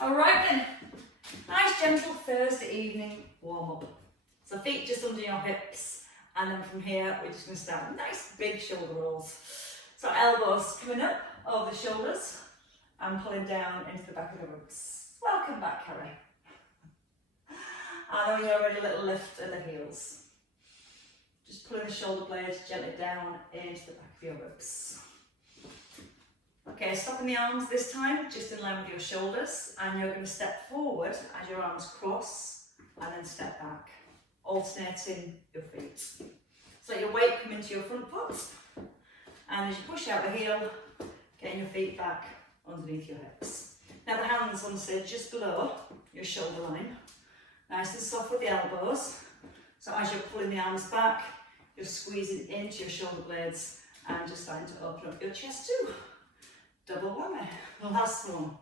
All right then, nice gentle Thursday evening warm up. So feet just under your hips, and then from here we're just going to start nice big shoulder rolls. So elbows coming up over the shoulders and pulling down into the back of the ribs. Welcome back, Carrie. And then you're ready, a little lift at the heels. Just pulling the shoulder blades gently down into the back of your ribs. Okay, stopping the arms this time, just in line with your shoulders, and you're going to step forward as your arms cross, and then step back, alternating your feet. So let your weight come into your front foot, and as you push out the heel, getting your feet back underneath your hips. Now the hands want to sit just below your shoulder line, nice and soft with the elbows. So as you're pulling the arms back, you're squeezing into your shoulder blades and just starting to open up your chest too. Double whammy. The last one.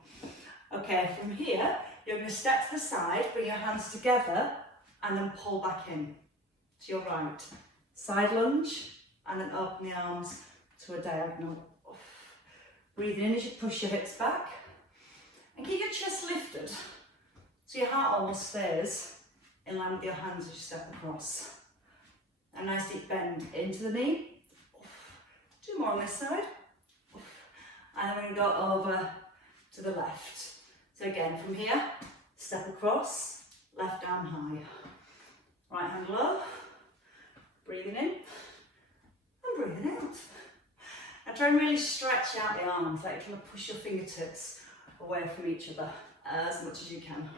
Okay, from here, you're going to step to the side, bring your hands together, and then pull back in to your right. Side lunge, and then open the arms to a diagonal. Breathing in as you push your hips back, and keep your chest lifted, so your heart almost stays in line with your hands as you step across. A nice deep bend into the knee. Two more on this side. And then we're going to go over to the left. So again, from here, step across, left arm high. Right hand low, breathing in, and breathing out. Now try and really stretch out the arms, like you're trying to push your fingertips away from each other as much as you can.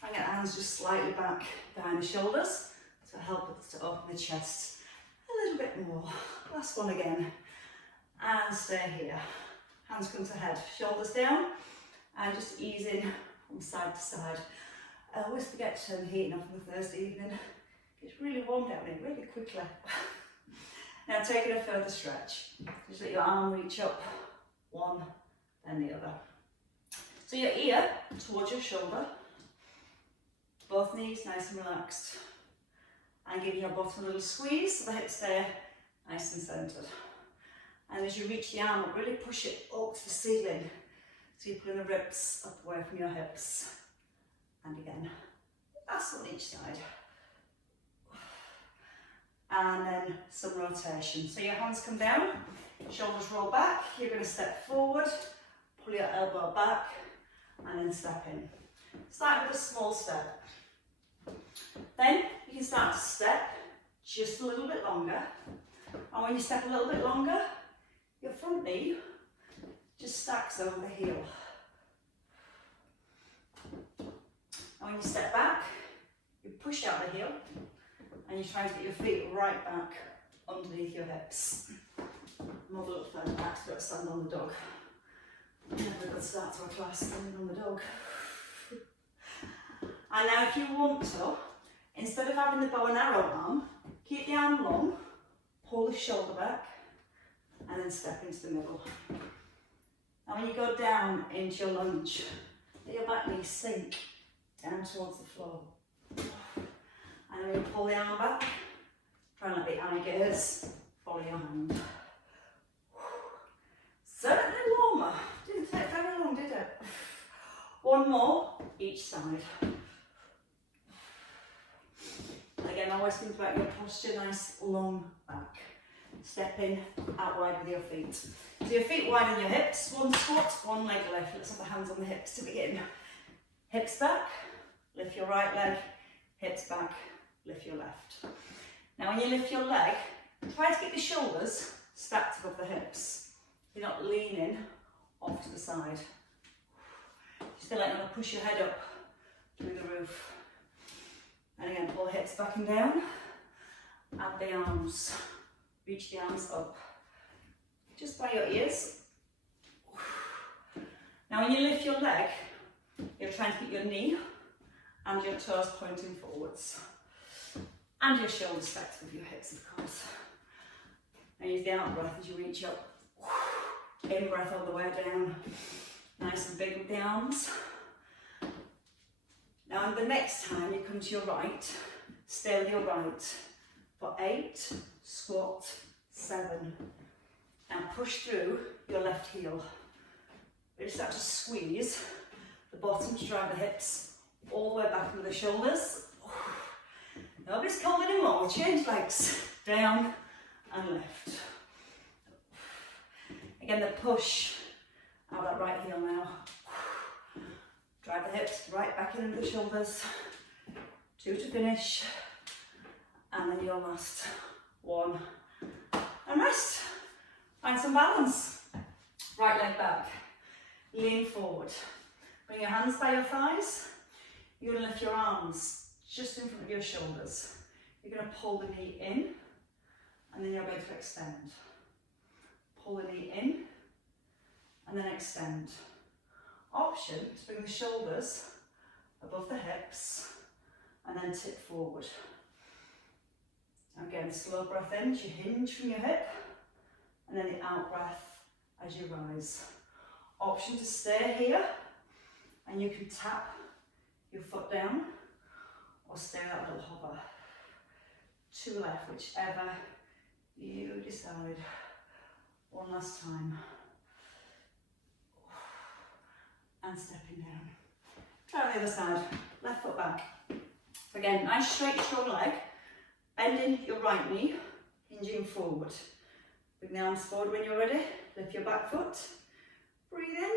Try and get the hands just slightly back behind the shoulders to help us to open the chest a little bit more. Last one again. And stay here. Hands come to head, shoulders down, and just ease in from side to side. I always forget to turn the heating off on the Thursday evening. It's really warm down here, really quickly. Now taking a further stretch. Just let your arm reach up, one and the other. So your ear towards your shoulder, both knees nice and relaxed. And giving your bottom a little squeeze so the hips stay nice and centred. And as you reach the arm up, really push it up to the ceiling. So you're pulling the ribs up away from your hips. And again, that's on each side. And then some rotation. So your hands come down, shoulders roll back. You're going to step forward, pull your elbow back, and then step in. Start with a small step. Then you can start to step just a little bit longer. And when you step a little bit longer, your front knee just stacks over the heel. And when you step back, you push out the heel and you try to get your feet right back underneath your hips. Move a little further back so you don't stand on the dog. Never a good start to a class standing on the dog. And now if you want to, instead of having the bow and arrow arm, keep the arm long, pull the shoulder back, and then step into the middle. And when you go down into your lunge, let your back knee sink down towards the floor. And then when you pull the arm back, try and let the eye gaze follow your hand. Certainly warmer. Didn't take very long, did it? One more each side. Again, always think about your posture, nice long back. Step in, out wide with your feet. So your feet wide on your hips, one squat, one leg lift. Let's have the hands on the hips to begin. Hips back, lift your right leg, hips back, lift your left. Now when you lift your leg, try to keep the shoulders stacked above the hips. You're not leaning off to the side. Just feel like you're going to push your head up through the roof. And again, pull the hips back and down, add the arms. Reach the arms up, just by your ears. Now when you lift your leg, you're trying to keep your knee and your toes pointing forwards. And your shoulders stacked with your hips, of course. And use the out breath as you reach up. In breath all the way down. Nice and big with the arms. Now the next time you come to your right, stay with your right. For 8, squat, 7, and push through your left heel. Really start to squeeze the important to drive the hips all the way back into the shoulders. Nobody's cold anymore. Change legs, down and lift. Again, the push out that right heel now. Drive the hips right back into the shoulders. 2 to finish. And then your last 1. And rest. Find some balance. Right leg back. Lean forward. Bring your hands by your thighs. You're going to lift your arms just in front of your shoulders. You're going to pull the knee in, and then you're going to extend. Pull the knee in, and then extend. Option to bring the shoulders above the hips, and then tip forward. Again, slow breath in as you hinge from your hip, and then the out breath as you rise. Option to stay here, and you can tap your foot down, or stay that little hover. 2 left, whichever you decide. 1 last time. And stepping down. Try on the other side. Left foot back. So again, nice straight strong leg. Bending your right knee, hinging forward. Bring the arms forward when you're ready. Lift your back foot. Breathe in.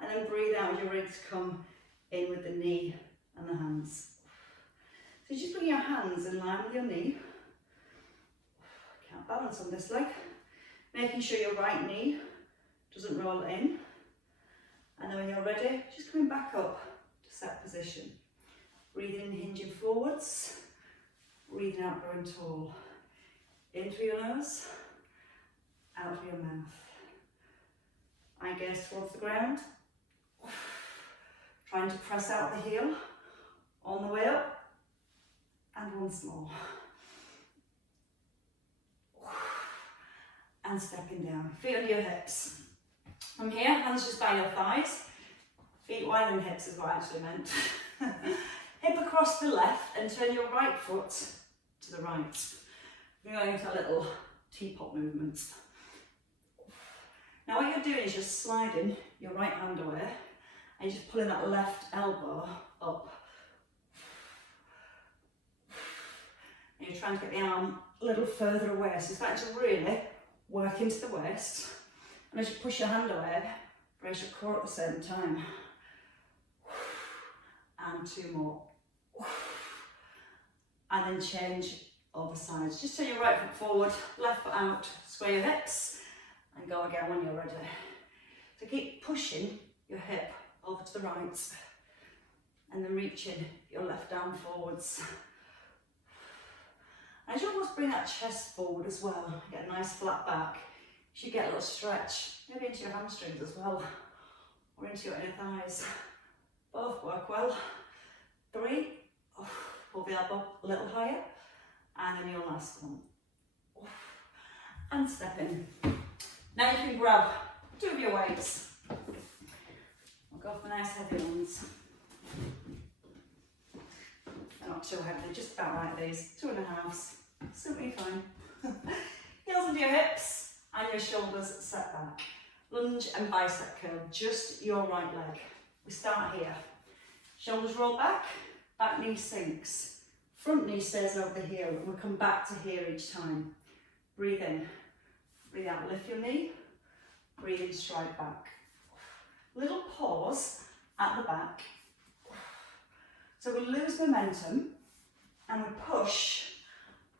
And then breathe out as you're ready to come in with the knee and the hands. So just bring your hands in line with your knee. Can't balance on this leg. Making sure your right knee doesn't roll in. And then when you're ready, just coming back up to set position. Breathing, hinging forwards. Breathing out, growing tall. In through your nose, out through your mouth. Eye gaze towards the ground. Trying to press out the heel on the way up. And once more. And stepping down. Feet under your hips. From here, hands just by your thighs. Feet wide than hips is what I actually meant. Hip across the left and turn your right foot to the right. We're going into a little teapot movement. Now what you're doing is you're sliding your right hand away and you're just pulling that left elbow up. And you're trying to get the arm a little further away, so you're starting to really work into the waist. And as you push your hand away, brace your core at the same time. And 2 more. And then change over sides. Just turn your right foot forward, left foot out, square your hips, and go again when you're ready. So keep pushing your hip over to the right, and then reaching your left arm forwards. As you almost bring that chest forward as well, get a nice flat back, you should get a little stretch, maybe into your hamstrings as well, or into your inner thighs. Both work well. 3, pull the elbow a little higher, and then your last one. And step in. Now you can grab 2 of your weights. We'll go for nice heavy ones. They're not too heavy, just about like these, 2.5s. Simply fine. Heels into your hips and your shoulders set back. Lunge and bicep curl, just your right leg. We start here. Shoulders roll back, back knee sinks. Front knee stays over the heel, and we'll come back to here each time. Breathe in, breathe out, lift your knee, breathe in, stride back. Little pause at the back. So we lose momentum and we push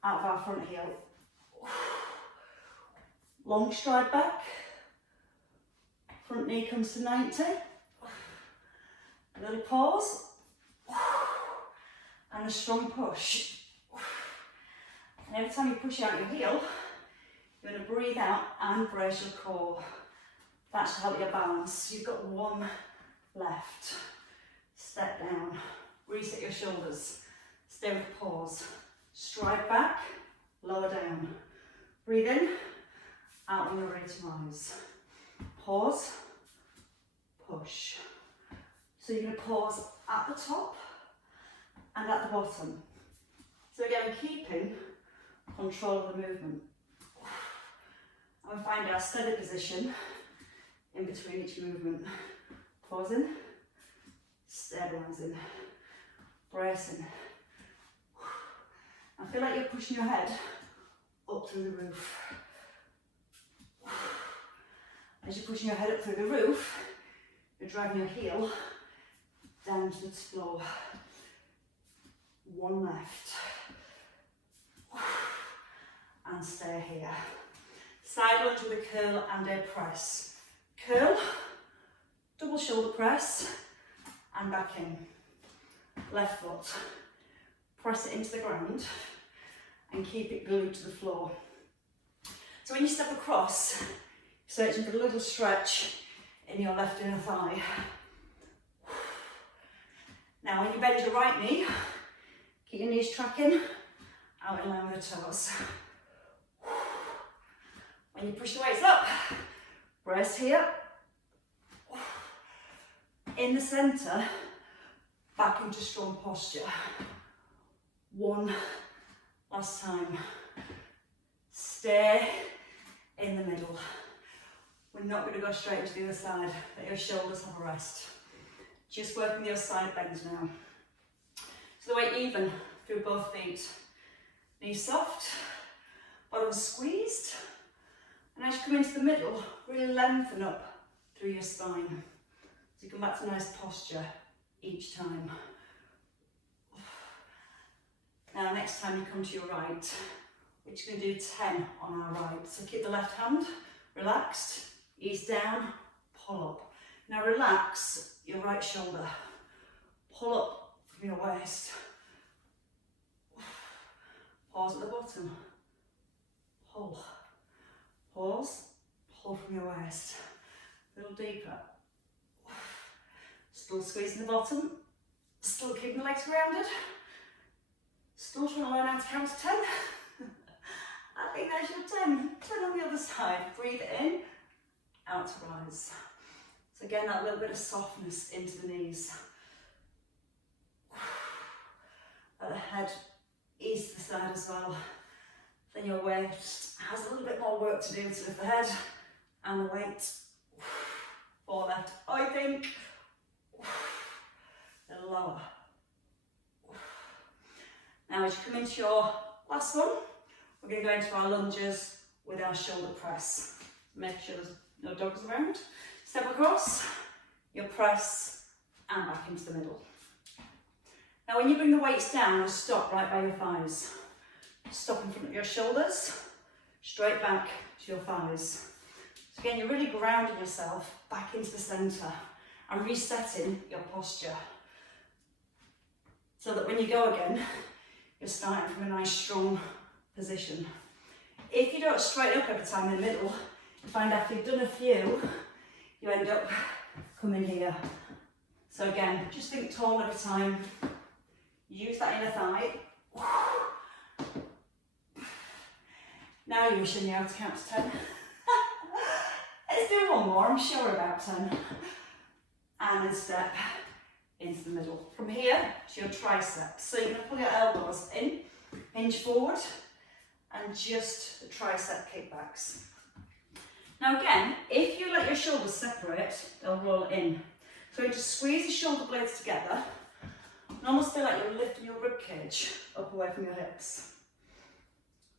out of our front heel. Long stride back. Front knee comes to 90. A little pause. And a strong push. And every time you push out your heel, you're going to breathe out and brace your core. That should help your balance. You've got 1 left. Step down. Reset your shoulders. Stay with the pause. Stride back, lower down. Breathe in, out when you're ready to rise. Pause, push. So you're going to pause at the top and at the bottom. So again, keeping control of the movement. And we find our steady position in between each movement. Pausing, stabilising, bracing. I feel like you're pushing your head up through the roof. As you're pushing your head up through the roof, you're driving your heel down to the floor. One left. And stay here. Side lunge with a curl and a press. Curl, double shoulder press, and back in. Left foot. Press it into the ground and keep it glued to the floor. So when you step across, you're searching for a little stretch in your left inner thigh. Now when you bend your right knee, keep your knees tracking, out in line with the toes. When you push the weights up, brace here. In the centre, back into strong posture. One last time. Stay in the middle. We're not going to go straight to the other side. Let your shoulders have a rest. Just working your side bends now. So the weight even through both feet. Knees soft, bottom squeezed. And as you come into the middle, really lengthen up through your spine. So you come back to nice posture each time. Now next time you come to your right, we're just going to do 10 on our right. So keep the left hand relaxed, ease down, pull up. Now relax your right shoulder. Pull up from your waist. Pause at the bottom. Pull. Pause. Pull from your waist. A little deeper. Still squeezing the bottom. Still keeping the legs grounded. Still trying to learn how to count to 10. I think there's your 10. 10 on the other side. Breathe in, out to rise. So again, that little bit of softness into the knees. Let the head ease to the side as well. Then your waist has a little bit more work to do to lift the head and the weight. 4 left, I think. A lower. Now as you come into your last one, we're going to go into our lunges with our shoulder press. Make sure there's no dogs around. Step across, your press, and back into the middle. Now when you bring the weights down, just stop right by your thighs. Stop in front of your shoulders, straight back to your thighs. So again, you're really grounding yourself back into the centre and resetting your posture. So that when you go again, you're starting from a nice strong position. If you don't straighten up every time in the middle, you find after you've done a few, you end up coming here. So again, just think tall every time. Use that inner thigh. Now you're wishing you how to count to 10. Let's do one more, I'm sure about 10. And then step into the middle. From here to your triceps. So you're going to pull your elbows in, hinge forward, and just the tricep kickbacks. Now again, if you let your shoulders separate, they'll roll in. So you just squeeze the shoulder blades together, and almost feel like you're lifting your rib cage up away from your hips.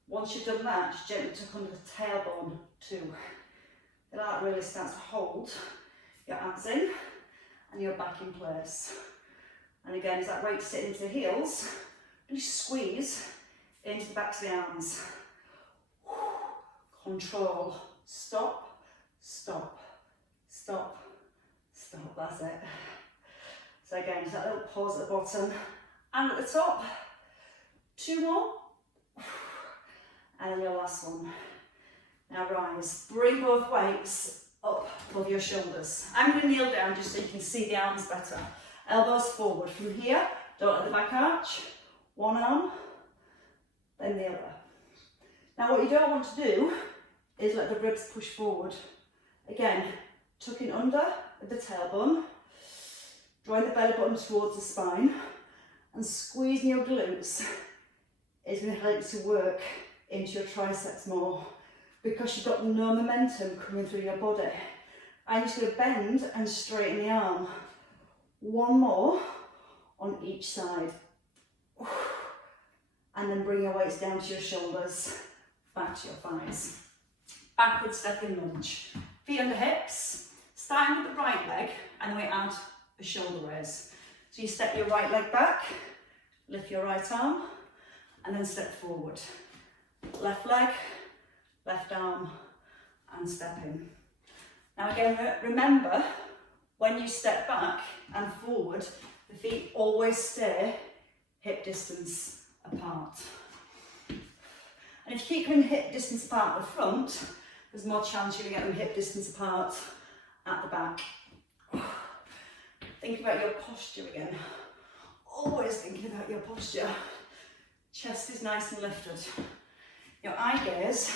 Once you've done that, just gently tuck under the tailbone too. Feel like that really starts to hold your abs in and your back in place. And again, as that weight sits into the heels, really squeeze into the backs of the arms. Control. Stop, stop, stop, stop. That's it. So again, just that little pause at the bottom and at the top. 2 more. And then your last one. Now rise. Bring both weights up above your shoulders. I'm going to kneel down just so you can see the arms better. Elbows forward. From here, don't let the back arch. One arm, then the other. Now what you don't want to do is let the ribs push forward. Again, tucking under with the tailbone, drawing the belly button towards the spine, and squeezing your glutes is going to help you to work into your triceps more because you've got no momentum coming through your body. And you're just going to bend and straighten the arm. One more on each side. And then bring your weights down to your shoulders, back to your thighs. Backward stepping lunge. Feet under hips, starting with the right leg, and then we add a shoulder raise. So you step your right leg back, lift your right arm, and then step forward. Left leg, left arm, and step in. Now again, remember, when you step back and forward, the feet always stay hip distance apart. And if you keep them hip distance apart at the front, there's more chance you're going to get them hip distance apart at the back. Think about your posture again. Always thinking about your posture. Chest is nice and lifted. Your eye gaze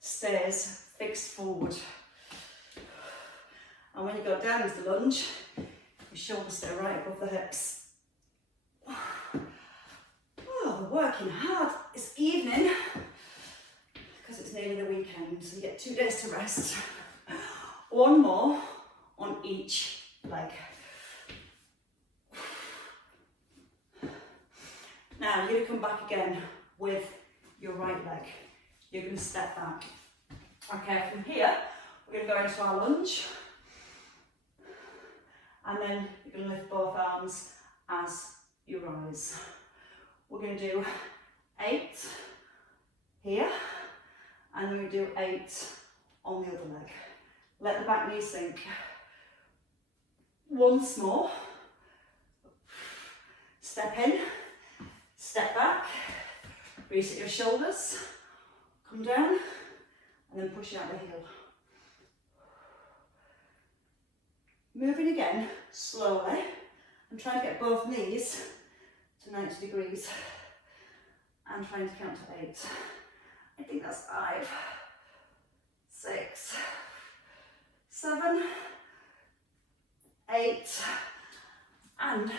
stays fixed forward. And when you go down into the lunge, your shoulders stay right above the hips. Oh, we're working hard. It's evening, because it's nearly the weekend, so you get 2 days to rest. One more on each leg. Now you're going to come back again with your right leg. You're going to step back. Okay, from here, we're going to go into our lunge. And then you're going to lift both arms as you rise. We're going to do 8 here, and then we do 8 on the other leg. Let the back knee sink. Once more. Step in, step back, reset your shoulders, come down, and then push out the heel. Moving again, slowly. I'm trying to get both knees to 90 degrees and trying to count to 8. I think that's 5, 6, 7, 8, and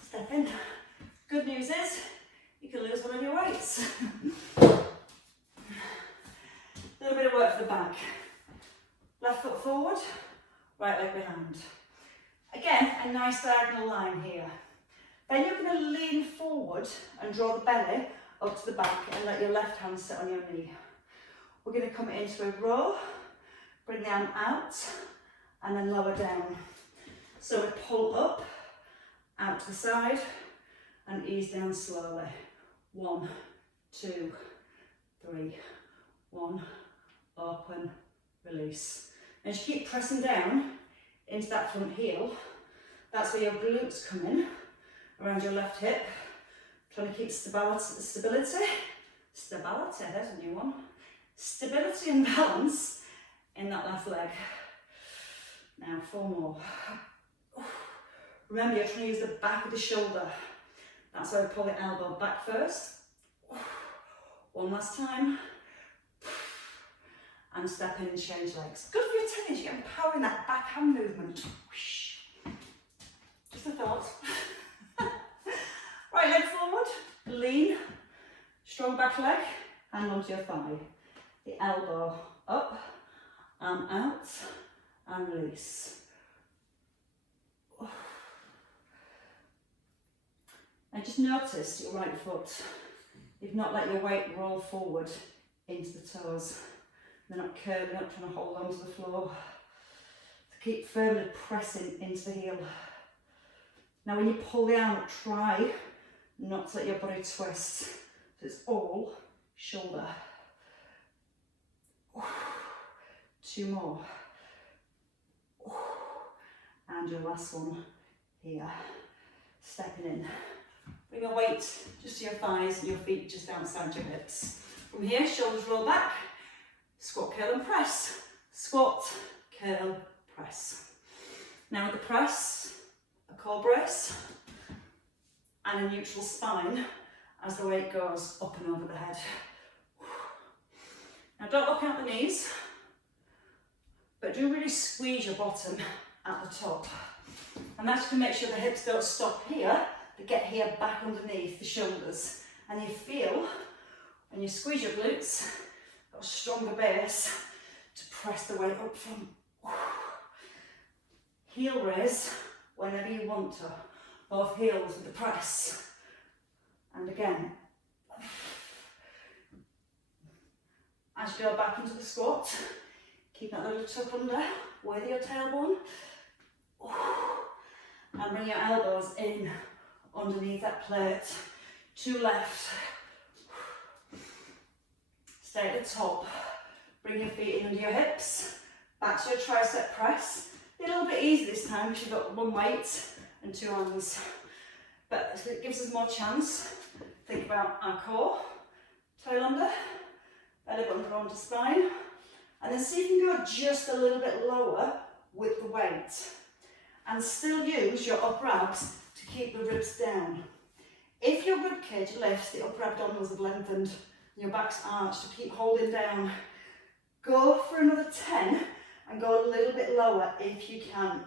step in. Good news is you can lose one of your weights. A little bit of work for the back. Left foot forward, right leg behind. Again, a nice diagonal line here. Then you're going to lean forward and draw the belly up to the back and let your left hand sit on your knee. We're going to come into a row, bring the arm out, and then lower down. So we pull up, out to the side, and ease down slowly. 1, 2, 3. 1, open, release. As you keep pressing down into that front heel, that's where your glutes come in, around your left hip, trying to keep stability, there's a new one, stability and balance in that left leg. Now 4 more. Remember, you're trying to use the back of the shoulder. That's why we pull the elbow back first. 1 last time. And step in and change legs. Good for your tennis, you get power in that backhand movement. Just a thought. Right leg forward, lean, strong back leg, hand onto your thigh. The elbow up, arm out, and release. And just notice your right foot. You've not let your weight roll forward into the toes. They're not curling up, trying to hold on to the floor. So keep firmly pressing into the heel. Now when you pull the arm up, try not to let your body twist. So it's all shoulder. 2 more. And your last one here. Stepping in. Bring your weight just to your thighs and your feet just outside your hips. From here, shoulders roll back. Squat, curl and press. Squat, curl, press. Now with the press, a core brace and a neutral spine as the weight goes up and over the head. Now don't look out the knees, but do really squeeze your bottom at the top. And that's to make sure the hips don't stop here, but get here back underneath the shoulders. And you feel, when you squeeze your glutes, got a stronger base to press the weight up from. Heel raise whenever you want to. Both heels with the press. And again. As you go back into the squat, keep that little tuck under with your tailbone. And bring your elbows in underneath that plate. 2 left. Stay at the top. Bring your feet in under your hips. Back to your tricep press. Be a little bit easy this time because you've got 1 weight and 2 hands. But it gives us more chance. Think about our core. Tail under. Belly button drawn to spine. And then see if you can go just a little bit lower with the weight. And still use your upper abs to keep the ribs down. If your rib cage lifts, the upper abdominals have lengthened, and your back's arched, to keep holding down. Go for another 10 and go a little bit lower if you can.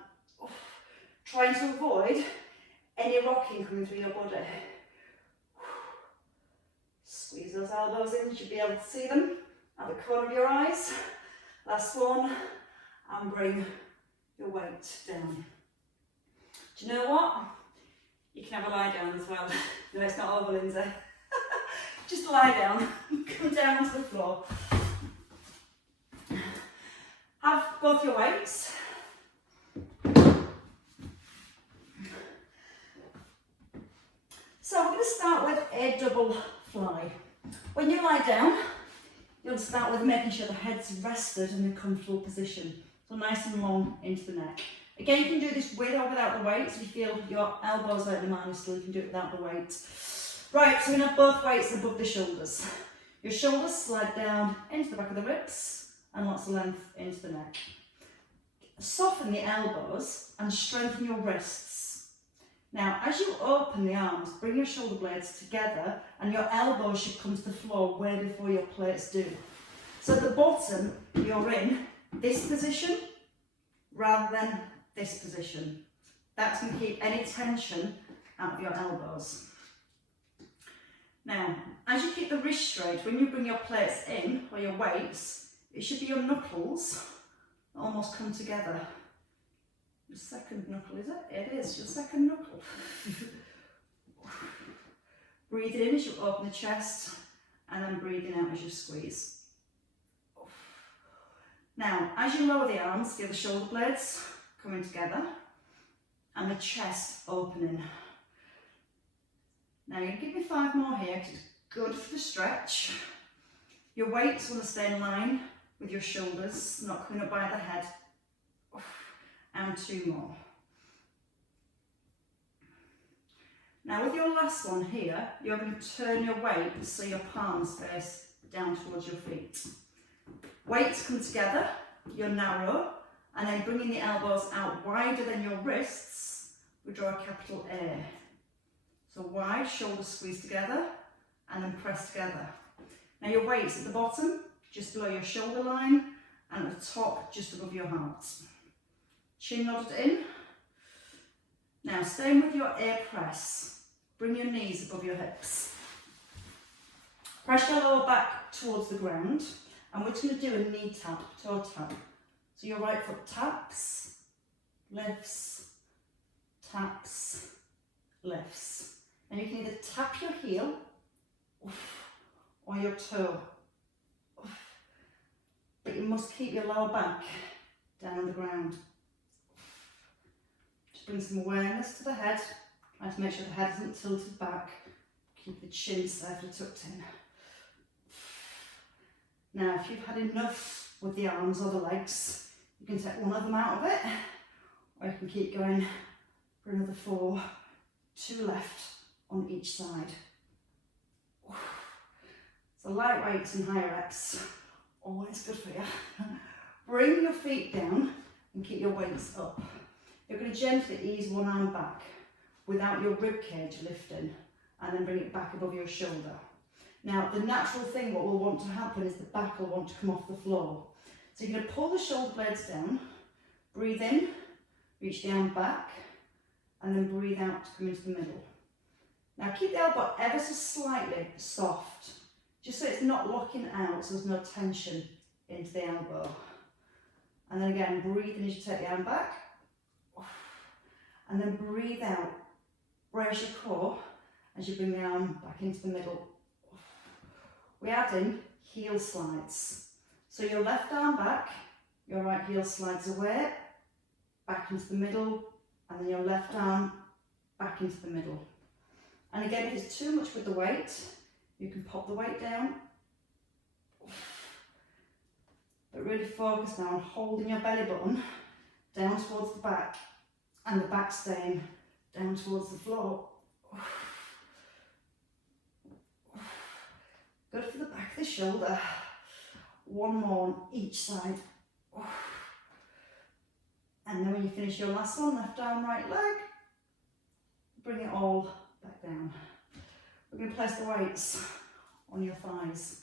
Trying to avoid any rocking coming through your body. Squeeze those elbows in, you should be able to see them at the corner of your eyes. Last one, and bring your weight down. Do you know what? You can have a lie down as well. No, it's not over, Lindsay. Just lie down, come down to the floor. Have both your weights. So we're going to start with a double fly. When you lie down, you'll start with making sure the head's rested in a comfortable position. So nice and long into the neck. Again, you can do this with or without the weight. So if you feel your elbows out the man, still you can do it without the weight. Right, so we're going to have both weights above the shoulders. Your shoulders slide down into the back of the ribs and lots of length into the neck. Soften the elbows and strengthen your wrists. Now, as you open the arms, bring your shoulder blades together and your elbows should come to the floor way before your plates do. So at the bottom, you're in this position rather than this position. That's going to keep any tension out of your elbows. Now, as you keep the wrist straight, when you bring your plates in, or your weights, it should be your knuckles that almost come together. Your second knuckle, is it? It is, your second knuckle. Breathe in as you open the chest, and then breathing out as you squeeze. Now, as you lower the arms, feel the shoulder blades coming together, and the chest opening. Now you're going to give me 5 more here because it's good for the stretch. Your weights want to stay in line with your shoulders, not coming up by the head. And 2 more. Now with your last one here, you're going to turn your weight so your palms face down towards your feet. Weights come together, you're narrow, and then bringing the elbows out wider than your wrists, we draw a capital A. So wide, shoulders squeeze together, and then press together. Now your weight's at the bottom, just below your shoulder line, and at the top, just above your heart. Chin nodded in. Now staying with your A press, bring your knees above your hips. Press your lower back towards the ground, and we're just going to do a knee tap, toe tap. So your right foot taps, lifts, taps, lifts. And you can either tap your heel or your toe. But you must keep your lower back down on the ground. Just bring some awareness to the head. Try to make sure the head isn't tilted back. Keep the chin safely tucked in. Now, if you've had enough with the arms or the legs, you can take one of them out of it, or you can keep going for another 4, 2 left on each side. So light weights and higher reps, always good for you. Bring your feet down and keep your weights up. You're going to gently ease one arm back without your rib cage lifting, and then bring it back above your shoulder. Now, the natural thing, what will want to happen is the back will want to come off the floor. So you're going to pull the shoulder blades down, breathe in, reach the arm back, and then breathe out to come into the middle. Now keep the elbow ever so slightly soft, just so it's not locking out, so there's no tension into the elbow. And then again, breathe in as you take the arm back. and then breathe out. Brace your core as you bring the arm back into the middle. We add in heel slides. So your left arm back, your right heel slides away, back into the middle, and then your left arm back into the middle. And again, if it's too much with the weight, you can pop the weight down. But really focus now on holding your belly button down towards the back, and the back staying down towards the floor. Good for the back of the shoulder. One more on each side. And then when you finish your last one, left arm, right leg, bring it all back down. We're going to place the weights on your thighs.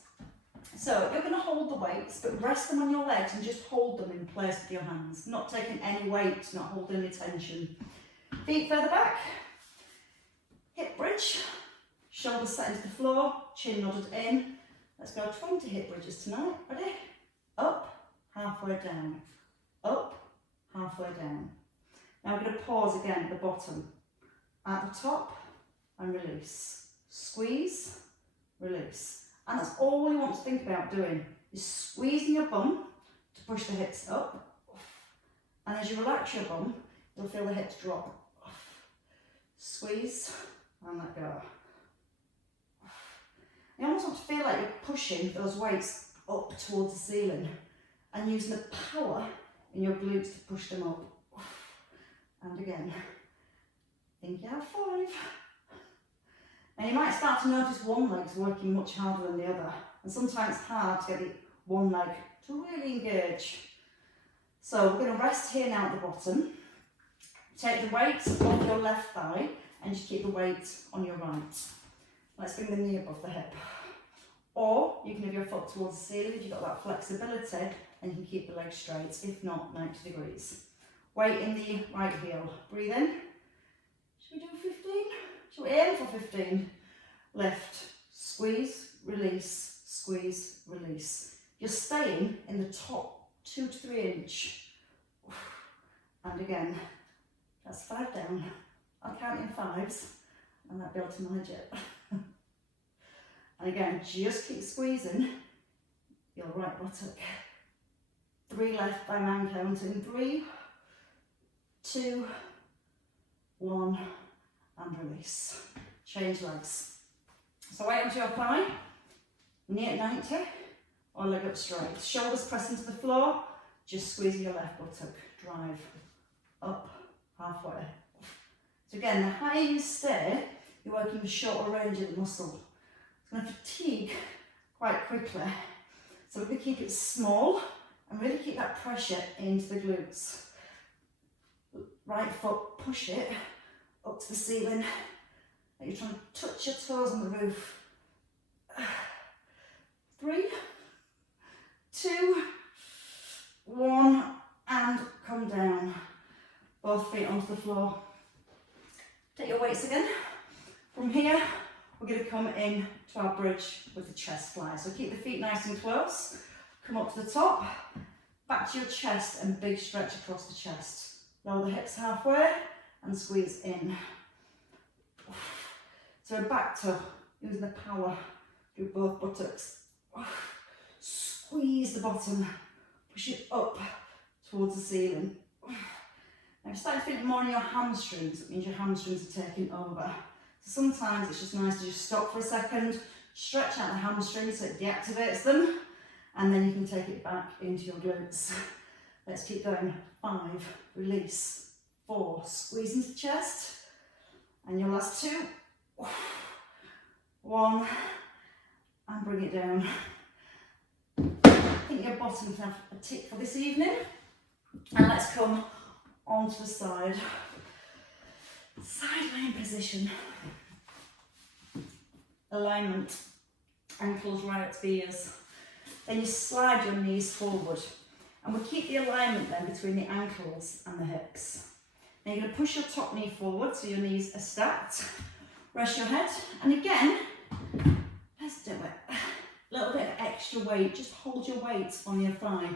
So you're going to hold the weights, but rest them on your legs and just hold them in place with your hands. Not taking any weight, not holding any tension. Feet further back. Hip bridge. Shoulders set into the floor, chin nodded in. Let's go 20 hip bridges tonight. Ready? Up, halfway down. Up, halfway down. Now we're going to pause again at the bottom. At the top, and release. Squeeze, release. And that's all we want to think about doing, is squeezing your bum to push the hips up. And as you relax your bum, you'll feel the hips drop. Squeeze, and let go. You almost want to feel like you're pushing those weights up towards the ceiling and using the power in your glutes to push them up. And again, think you have 5. And you might start to notice one leg's working much harder than the other. And sometimes it's hard to get the one leg to really engage. So we're going to rest here now at the bottom. Take the weight off your left thigh and just keep the weight on your right. Let's bring the knee above the hip. Or you can have your foot towards the ceiling if you've got that flexibility, and you can keep the legs straight, if not 90 degrees. Weight in the right heel. Breathe in. Should we do 15? Should we aim for 15? Lift, squeeze, release, squeeze, release. You're staying in the top 2 to 3 inch. And again, that's 5 down. I'll count in 5s, and I'll be able to manage it. And again, just keep squeezing your right buttock. 3 left by man counting. 3, 2, 1, and release. Change legs. So weight onto your thigh, knee at 90, or leg up straight. Shoulders press into the floor, just squeezing your left buttock. Drive up, halfway. So again, the higher you stay, you're working a shorter range of the muscle. It's going to fatigue quite quickly. So we're going to keep it small and really keep that pressure into the glutes. Right foot, push it up to the ceiling. And you're trying to touch your toes on the roof. 3, 2, 1, and come down. Both feet onto the floor. Take your weights again. From here, we're going to come in to our bridge with the chest fly. So keep the feet nice and close. Come up to the top, back to your chest, and big stretch across the chest. Roll the hips halfway and squeeze in. So we're back to using the power through both buttocks. Squeeze the bottom, push it up towards the ceiling. Now start feeling more in your hamstrings. It means your hamstrings are taking over. So sometimes it's just nice to just stop for a second, stretch out the hamstrings so it deactivates them, and then you can take it back into your glutes. Let's keep going. 5, release. 4, squeeze into the chest. And your last 2. 1, and bring it down. I think your bottom can have a tick for this evening. And let's come onto the side. Side laying position. Alignment. Ankles right up to the ears. Then you slide your knees forward. And we'll keep the alignment then between the ankles and the hips. Now you're going to push your top knee forward so your knees are stacked. Rest your head. And again, let's do it. A little bit of extra weight. Just hold your weight on your thigh.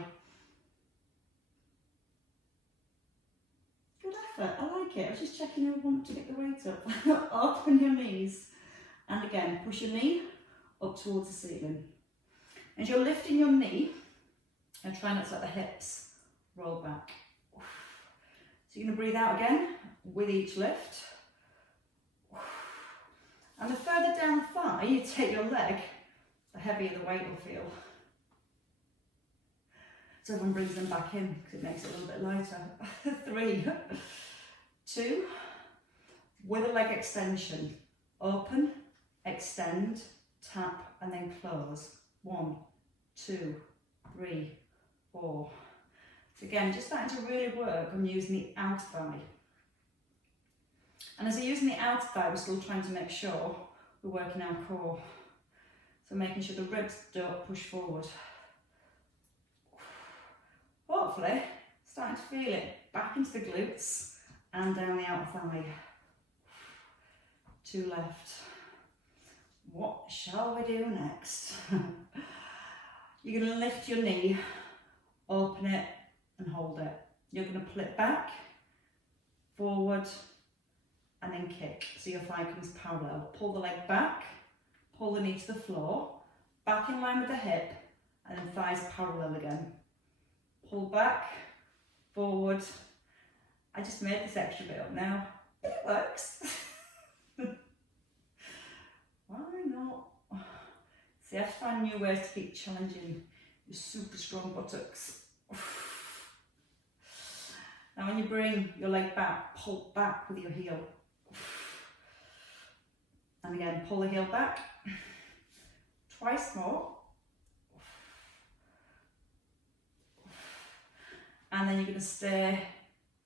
Good effort. effort. I like it. I was just checking who wants to pick the weight up. Open your knees. And again, push your knee up towards the ceiling. As you're lifting your knee, and try not to let the hips roll back. So you're going to breathe out again with each lift. And the further down the thigh you take your leg, the heavier the weight will feel. So everyone brings them back in because it makes it a little bit lighter. 3, 2, with a leg extension. Open, extend, tap, and then close. 1, 2, 3, 4. So again, just starting to really work on using the outer thigh. And as we're using the outer thigh, we're still trying to make sure we're working our core. So making sure the ribs don't push forward. Hopefully, starting to feel it back into the glutes and down the outer thigh. 2 left. What shall we do next? You're going to lift your knee, open it and hold it. You're going to pull it back, forward and then kick. So your thigh comes parallel. Pull the leg back, pull the knee to the floor, back in line with the hip and then thighs parallel again. Pull back, forward. I just made this extra bit up now, but it works. Why not? So you have to find new ways to keep challenging your super strong buttocks. Now when you bring your leg back, pull back with your heel. And again, pull the heel back. Twice more. And then you're going to stay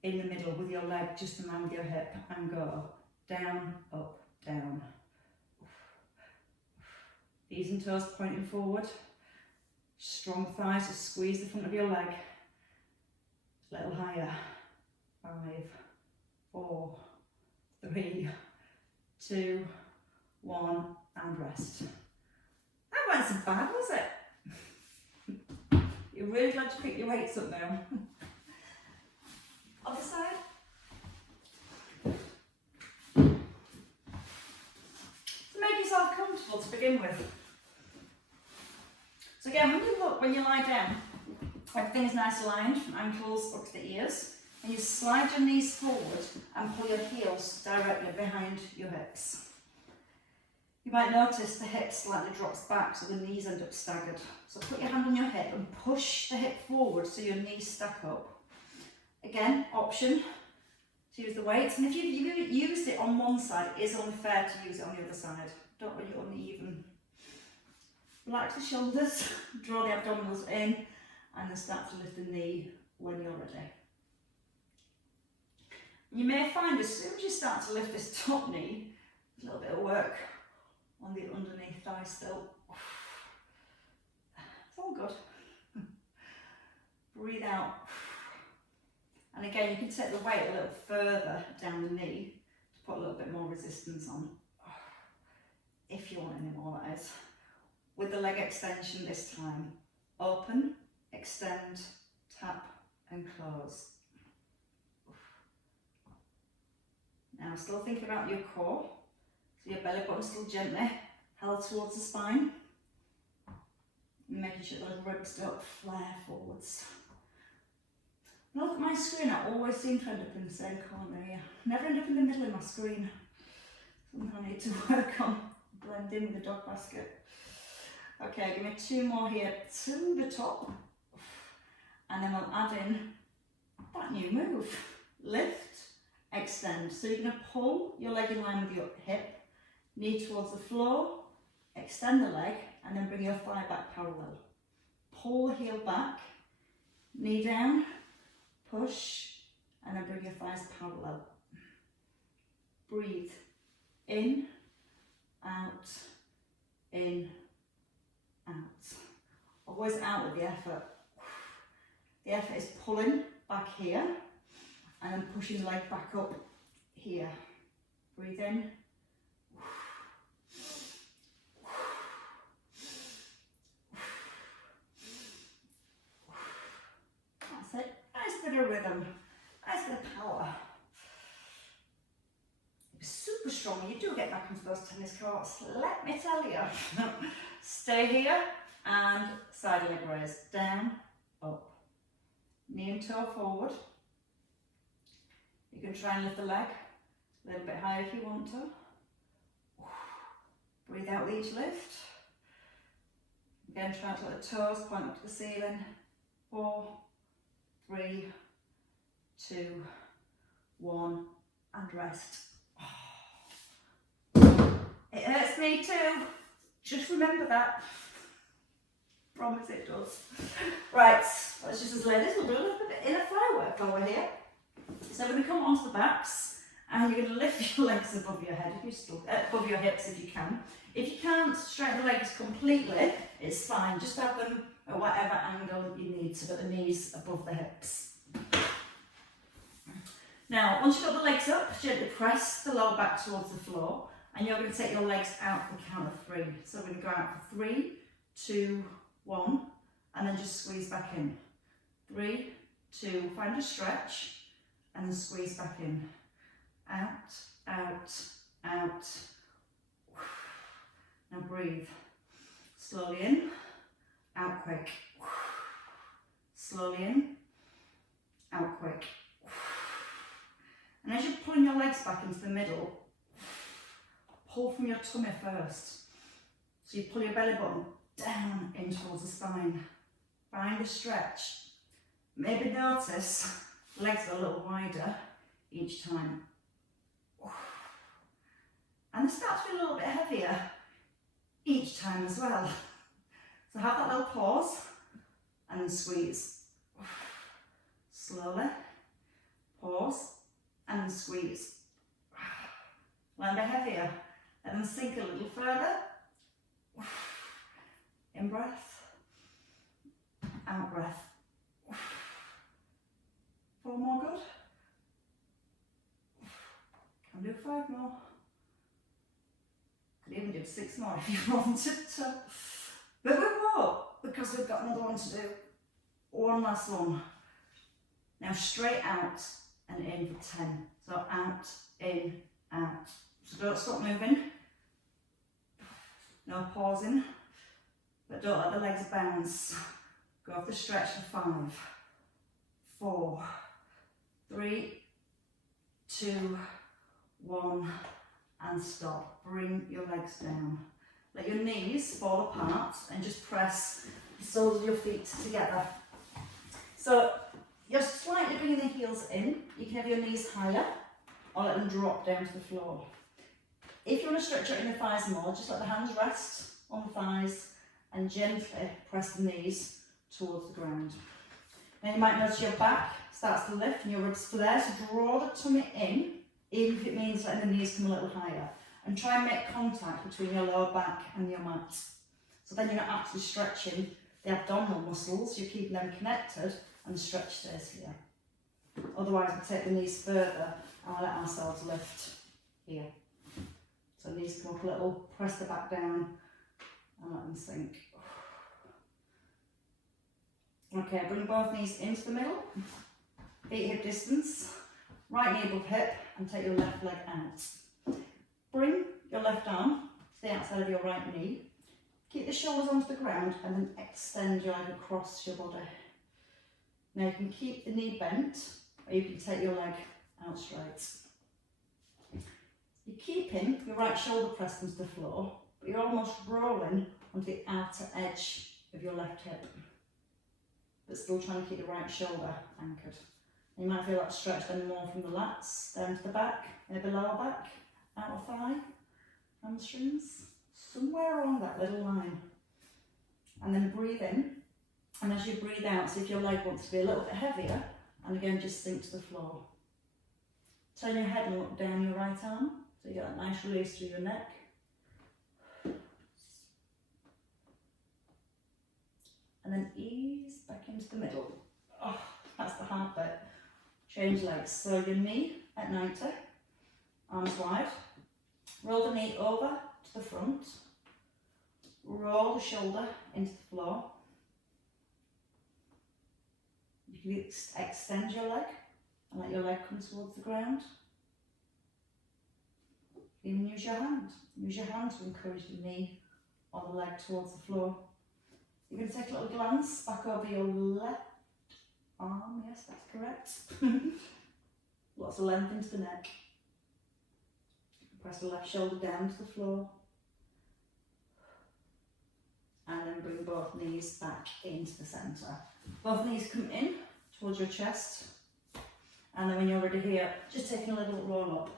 in the middle with your leg just in line with your hip and go down, up, down. Knees and toes pointing forward. Strong thighs, just squeeze the front of your leg. A little higher. 5, 4, 3, 2, 1, and rest. That wasn't so bad, was it? You're really glad to pick your weights up now. Other side. So make yourself comfortable to begin with. So again, when you lie down, everything's nice aligned from ankles up to the ears, and you slide your knees forward and pull your heels directly behind your hips. You might notice the hip slightly drops back so the knees end up staggered. So put your hand on your hip and push the hip forward so your knees stack up. Again, option to use the weights, and if you've used it on one side, it is only fair to use it on the other side. Don't want you uneven. Relax the shoulders, draw the abdominals in, and then start to lift the knee when you're ready. You may find as soon as you start to lift this top knee, a little bit of work on the underneath thigh still. It's all good. Breathe out. And again, you can take the weight a little further down the knee to put a little bit more resistance on. If you want any more, that is. With the leg extension this time. Open, extend, tap and close. Now still think about your core. So your belly button still gently held towards the spine. Making sure those ribs don't flare forwards. When I look at my screen, I always seem to end up in the same corner here. Never end up in the middle of my screen. Something I need to work on. Blend in with the dog basket. Okay, give me 2 more here to the top. And then we'll add in that new move. Lift, extend. So you're going to pull your leg in line with your hip, knee towards the floor, extend the leg, and then bring your thigh back parallel. Pull the heel back, knee down, push, and then bring your thighs parallel. Breathe. In, out, in, out. Always out with the effort. The effort is pulling back here and then pushing the leg back up here. Breathe in. That's it. Nice bit of rhythm. Nice bit of power. super strong when you do get back into those tennis courts. Let me tell you. Stay here and side leg raise. Down, up. Knee and toe forward. You can try and lift the leg a little bit higher if you want to. Breathe out with each lift. Again, try to let the toes point up to the ceiling. 4, 3, 2, 1, and rest. It hurts me too. Just remember that. Promise it does. Right, let's just as ladies, we'll do a little bit of inner thigh work over here. So we're going to come onto the backs and you're going to lift your legs above your head if you're stuck, above your hips if you can. If you can't straighten the legs completely, it's fine. Just have them at whatever angle you need to, but the knees above the hips. Now, once you've got the legs up, gently press the lower back towards the floor, and you're going to take your legs out for the count of 3. So we're going to go out for 3, 2, 1, and then just squeeze back in. 3, 2, find a stretch, and then squeeze back in. Out, out, out. Now breathe. Slowly in, out quick. Slowly in, out quick. And as you're pulling your legs back into the middle, pull from your tummy first. So you pull your belly button down in towards the spine. Find a stretch. Maybe notice legs are a little wider each time. And they start to feel a little bit heavier each time as well. So have that little pause and then squeeze. Slowly, pause and then squeeze. Land a heavier and then sink a little further. In breath, out breath. 4 more, good. Can do 5 more. Could even do 6 more if you wanted to. But we won't, because we've got another one to do. One last one. Now straight out and in for 10. So out, in, out. So don't stop moving. No pausing. But don't let the legs bounce. Go off the stretch for 5, 4, 3, 2, 1, and stop. Bring your legs down. Let your knees fall apart and just press the soles of your feet together. So you're slightly bringing the heels in. You can have your knees higher or let them drop down to the floor. If you want to stretch out in the thighs more, just let the hands rest on the thighs and gently press the knees towards the ground. Then you might notice your back starts to lift and your ribs flare, so draw the tummy in, even if it means letting the knees come a little higher. And try and make contact between your lower back and your mat. So then you're not actually stretching the abdominal muscles, you're keeping them connected and the stretch stays here. Otherwise we take the knees further and we'll let ourselves lift here. So knees come up a little, press the back down and let them sink. Okay, bring both knees into the middle, feet hip distance, right knee above hip and take your left leg out. Bring your left arm to the outside of your right knee, keep the shoulders onto the ground and then extend your leg across your body. Now you can keep the knee bent or you can take your leg out straight. You're keeping your right shoulder pressed into the floor, but you're almost rolling onto the outer edge of your left hip, but still trying to keep the right shoulder anchored. And you might feel that stretch then more from the lats down to the back, maybe lower back, outer thigh, hamstrings, somewhere along that little line. And then breathe in, and as you breathe out, see if your leg wants to be a little bit heavier, and again just sink to the floor. Turn your head and look down your right arm, so you get that nice release through your neck. And then ease back into the middle. Oh, that's the hard bit. Change legs. So your knee at 90, arms wide. Roll the knee over to the front. Roll the shoulder into the floor. You can extend your leg and let your leg come towards the ground. Even use your hand. Use your hand to encourage the knee or the leg towards the floor. You're going to take a little glance back over your left arm. Yes, that's correct. Lots of length into the neck. Press the left shoulder down to the floor. And then bring both knees back into the centre. Both knees come in towards your chest. And then when you're ready here, just taking a little roll up.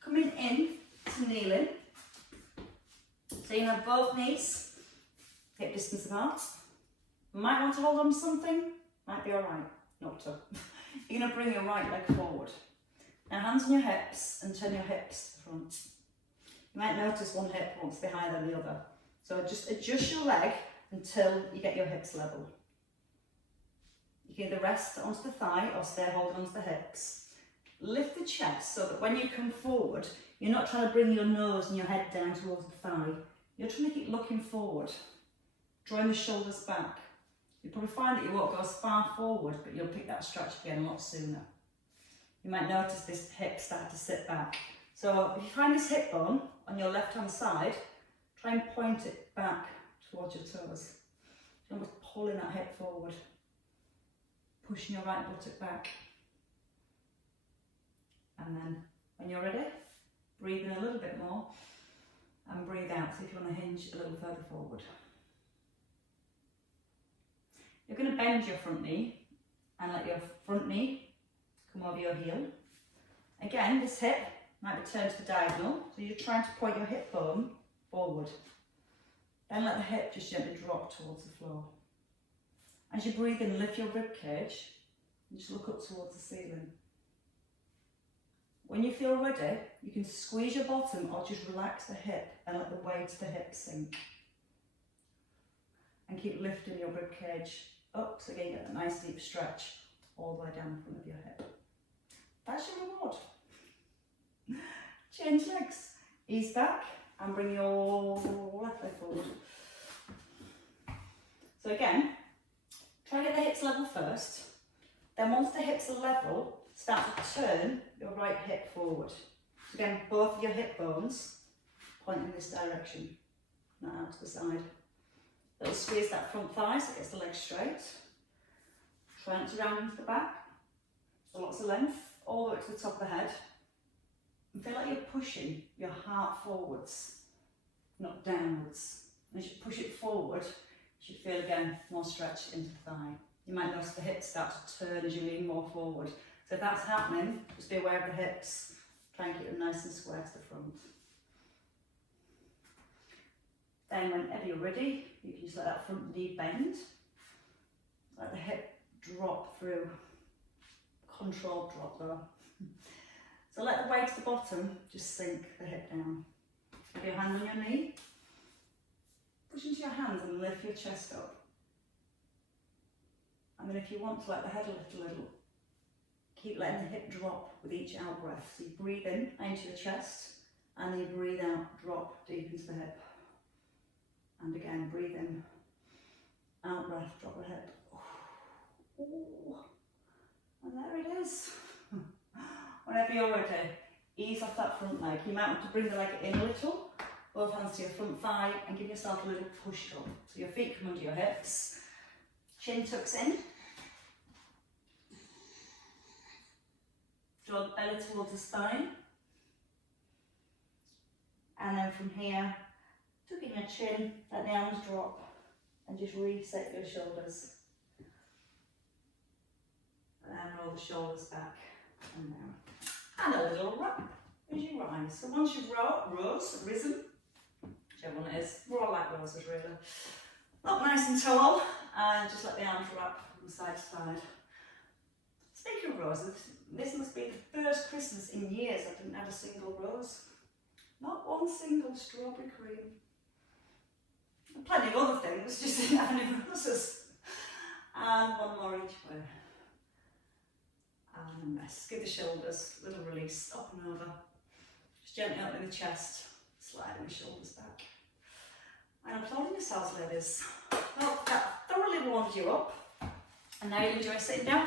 Coming in to kneeling. So you have both knees hip distance apart. Might want to hold on to something, might be alright, not to. You're going to bring your right leg forward. Now hands on your hips and turn your hips to the front. You might notice one hip wants to be higher than the other. So just adjust your leg until you get your hips level. You can either rest onto the thigh or stay holding onto the hips. Lift the chest so that when you come forward, you're not trying to bring your nose and your head down towards the thigh. You're trying to keep looking forward, drawing the shoulders back. You'll probably find that you won't go as far forward, but you'll pick that stretch again a lot sooner. You might notice this hip start to sit back. So if you find this hip bone on your left hand side, try and point it back towards your toes. You're almost pulling that hip forward, pushing your right buttock back. And then when you're ready, breathe in a little bit more and breathe out. So if you want to hinge a little further forward. You're going to bend your front knee and let your front knee come over your heel. Again, this hip might be turned to the diagonal, so you're trying to point your hip bone forward. Then let the hip just gently drop towards the floor. As you breathe in, lift your rib cage and just look up towards the ceiling. When you feel ready, you can squeeze your bottom or just relax the hip and let the weight of the hip sink. And keep lifting your rib cage up so again you get a nice deep stretch all the way down the front of your hip. That's your reward. Change legs. Ease back and bring your left leg forward. So again, try to get the hips level first. Then once the hips are level, start to turn your right hip forward. So again, both of your hip bones point in this direction, not out to the side. Little squeeze that front thigh so it gets the legs straight. Try not to round into the back. So lots of length, all the way to the top of the head. And feel like you're pushing your heart forwards, not downwards. As you push it forward, you should feel again more stretch into the thigh. You might notice the hips start to turn as you lean more forward. So if that's happening, just be aware of the hips. Try and keep them nice and square to the front. Then whenever you're ready, you can just let that front knee bend. Let the hip drop through. Controlled drop though. So let the weight at the bottom just sink the hip down. Have your hand on your knee. Push into your hands and lift your chest up. And then if you want to let the head lift a little, keep letting the hip drop with each out breath. So you breathe in into your chest and then you breathe out, drop deep into the hip. And again, breathe in, out breath, drop the hip. Ooh. And there it is. Whenever you're ready, ease off that front leg. You might want to bring the leg in a little, both hands to your front thigh and give yourself a little push up. So your feet come under your hips, chin tucks in. Draw the belly towards the spine. And then from here, tuck in your chin, let the arms drop and just reset your shoulders. And then roll the shoulders back and down. And a little wrap as you rise. So once you've risen, whichever one it is, we're all like roses really. Look nice and tall and just let the arms wrap from side to side. Speaking of roses, this must be the first Christmas in years I didn't add a single rose. Not one single strawberry cream. And plenty of other things, just didn't have any roses. And one more each way. And rest. Give the shoulders a little release, up and over. Just gently opening the chest, sliding the shoulders back. And applauding yourselves, ladies. Well, that thoroughly warmed you up. And now you enjoy sitting down.